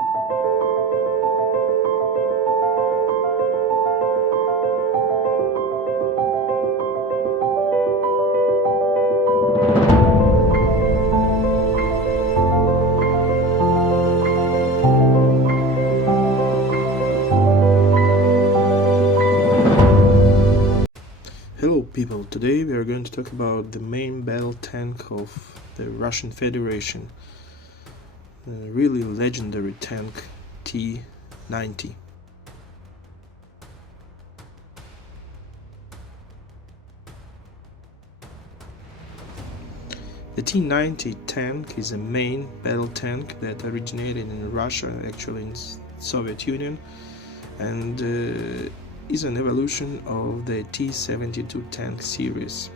Hello people, today we are going to talk about the main battle tank of the Russian Federation, a really legendary tank T-90. The T-90 tank is a main battle tank that originated in Russia, actually in Soviet Union, and is an evolution of the T-72 tank series.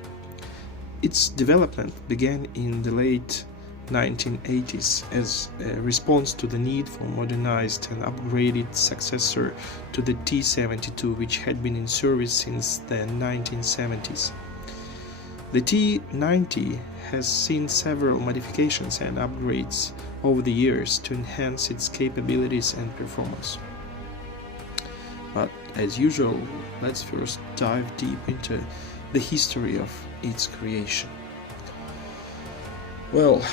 Its development began in the late 1980s as a response to the need for modernized and upgraded successor to the T-72, which had been in service since the 1970s. The T-90 has seen several modifications and upgrades over the years to enhance its capabilities and performance. But as usual, let's first dive deep into the history of its creation. Well,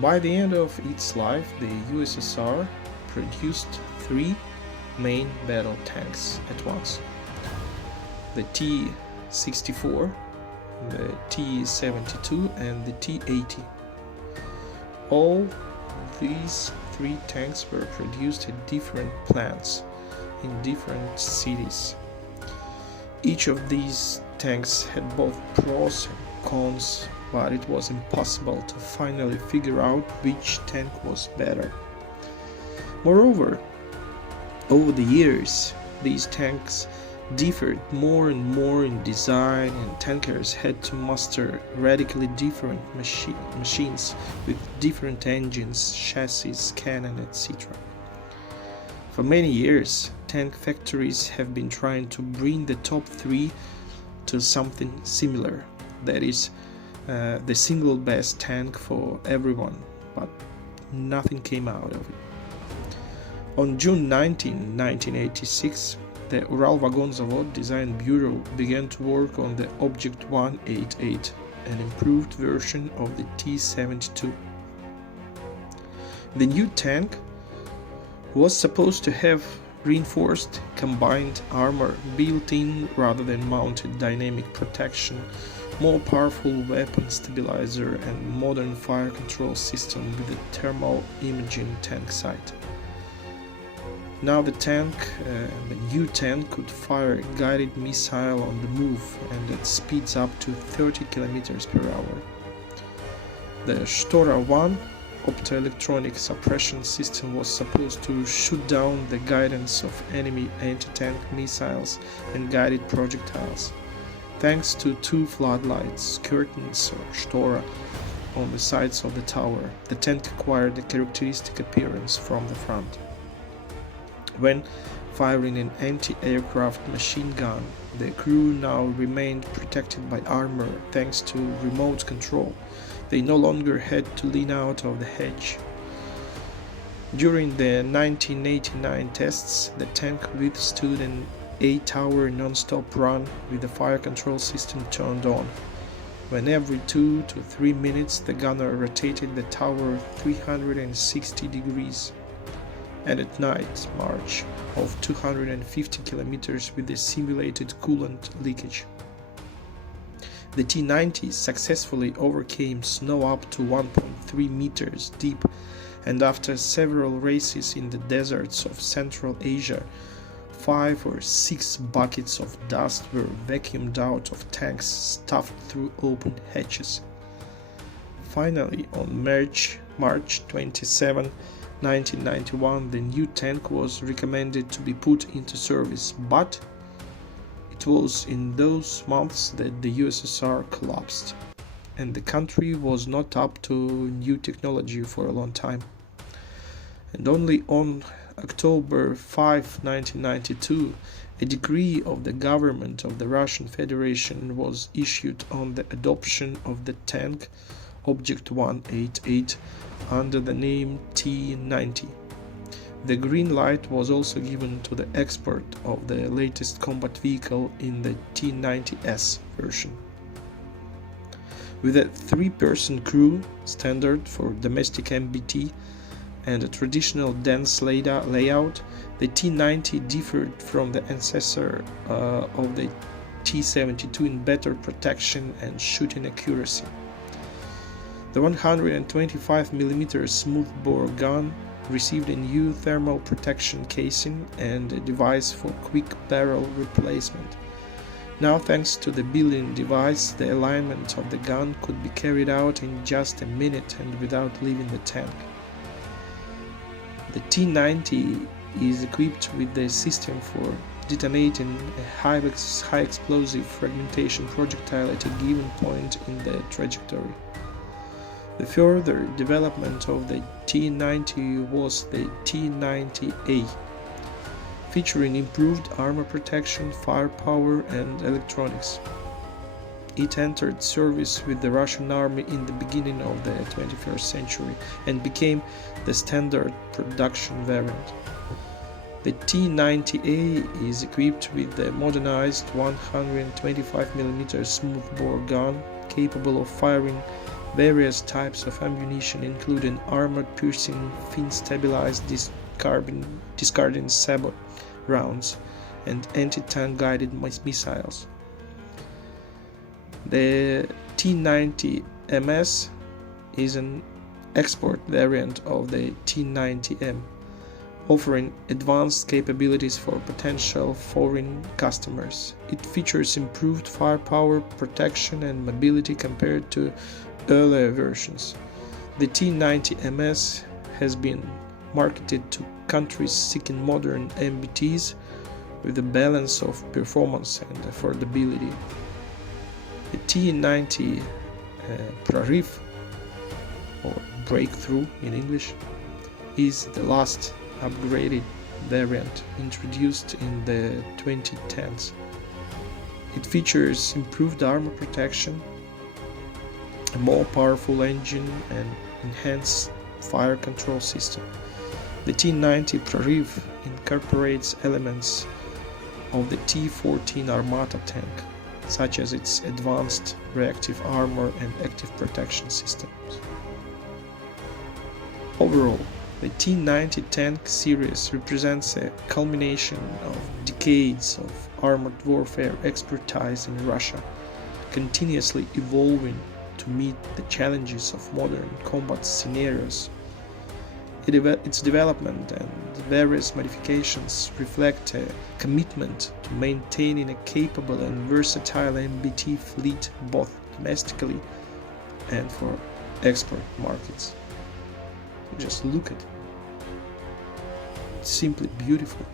by the end of its life, the USSR produced three main battle tanks at once: the T-64, the T-72 and the T-80. All these three tanks were produced at different plants in different cities. Each of these tanks had both pros and cons, but it was impossible to finally figure out which tank was better. Moreover, over the years, these tanks differed more and more in design, and tankers had to master radically different machines with different engines, chassis, cannon, etc. For many years, tank factories have been trying to bring the top three to something similar, that is, the single best tank for everyone, but nothing came out of it. On June 19, 1986, the Uralvagonzavod Design Bureau began to work on the Object 188, an improved version of the T-72. The new tank was supposed to have reinforced combined armor built in rather than mounted dynamic protection, more powerful weapon stabilizer, and modern fire control system with a thermal imaging tank sight. Now the new tank could fire a guided missile on the move, and at speeds up to 30 km per hour. The Shtora-1 optoelectronic suppression system was supposed to shoot down the guidance of enemy anti-tank missiles and guided projectiles. Thanks to two floodlights, curtains or shtora, on the sides of the tower, the tank acquired a characteristic appearance from the front. When firing an anti-aircraft machine gun, the crew now remained protected by armor thanks to remote control. They no longer had to lean out of the hedge. During the 1989 tests, the tank withstood an 8-hour non-stop run with the fire control system turned on. When every 2 to 3 minutes the gunner rotated the tower 360 degrees. And at night march of 250 kilometers with the simulated coolant leakage. The T-90 successfully overcame snow up to 1.3 meters deep, and after several races in the deserts of Central Asia, 5 or 6 buckets of dust were vacuumed out of tanks stuffed through open hatches. Finally, on March 27, 1991, the new tank was recommended to be put into service, but it was in those months that the USSR collapsed, and the country was not up to new technology for a long time. And only on October 5, 1992, a decree of the government of the Russian Federation was issued on the adoption of the tank Object 188 under the name T-90. The green light was also given to the export of the latest combat vehicle in the T-90S version. With a 3-person crew, standard for domestic MBT, and a traditional dense layout, the T-90 differed from the ancestor of the T-72 in better protection and shooting accuracy. The 125mm smoothbore gun received a new thermal protection casing and a device for quick barrel replacement. Now, thanks to the built-in device, the alignment of the gun could be carried out in just a minute and without leaving the tank. The T-90 is equipped with the system for detonating a high explosive fragmentation projectile at a given point in the trajectory. The further development of the T-90 was the T-90A, featuring improved armor protection, firepower, and electronics. It entered service with the Russian army in the beginning of the 21st century and became the standard production variant. The T-90A is equipped with the modernized 125mm smoothbore gun capable of firing various types of ammunition, including armor-piercing, fin-stabilized discarding sabot rounds and anti-tank guided missiles. The T-90MS is an export variant of the T-90M, offering advanced capabilities for potential foreign customers. It features improved firepower, protection, and mobility compared to earlier versions. The T-90MS has been marketed to countries seeking modern MBTs with a balance of performance and affordability. The T-90 Prorыв, or Breakthrough in English, is the last upgraded variant introduced in the 2010s. It features improved armor protection, a more powerful engine, and enhanced fire control system. The T-90 Prorыв incorporates elements of the T-14 Armata tank, such as its advanced reactive armor and active protection systems. Overall, the T-90 tank series represents a culmination of decades of armored warfare expertise in Russia, continuously evolving to meet the challenges of modern combat scenarios. Its development and various modifications reflect a commitment to maintaining a capable and versatile MBT fleet both domestically and for export markets. Just look at it. It's simply beautiful.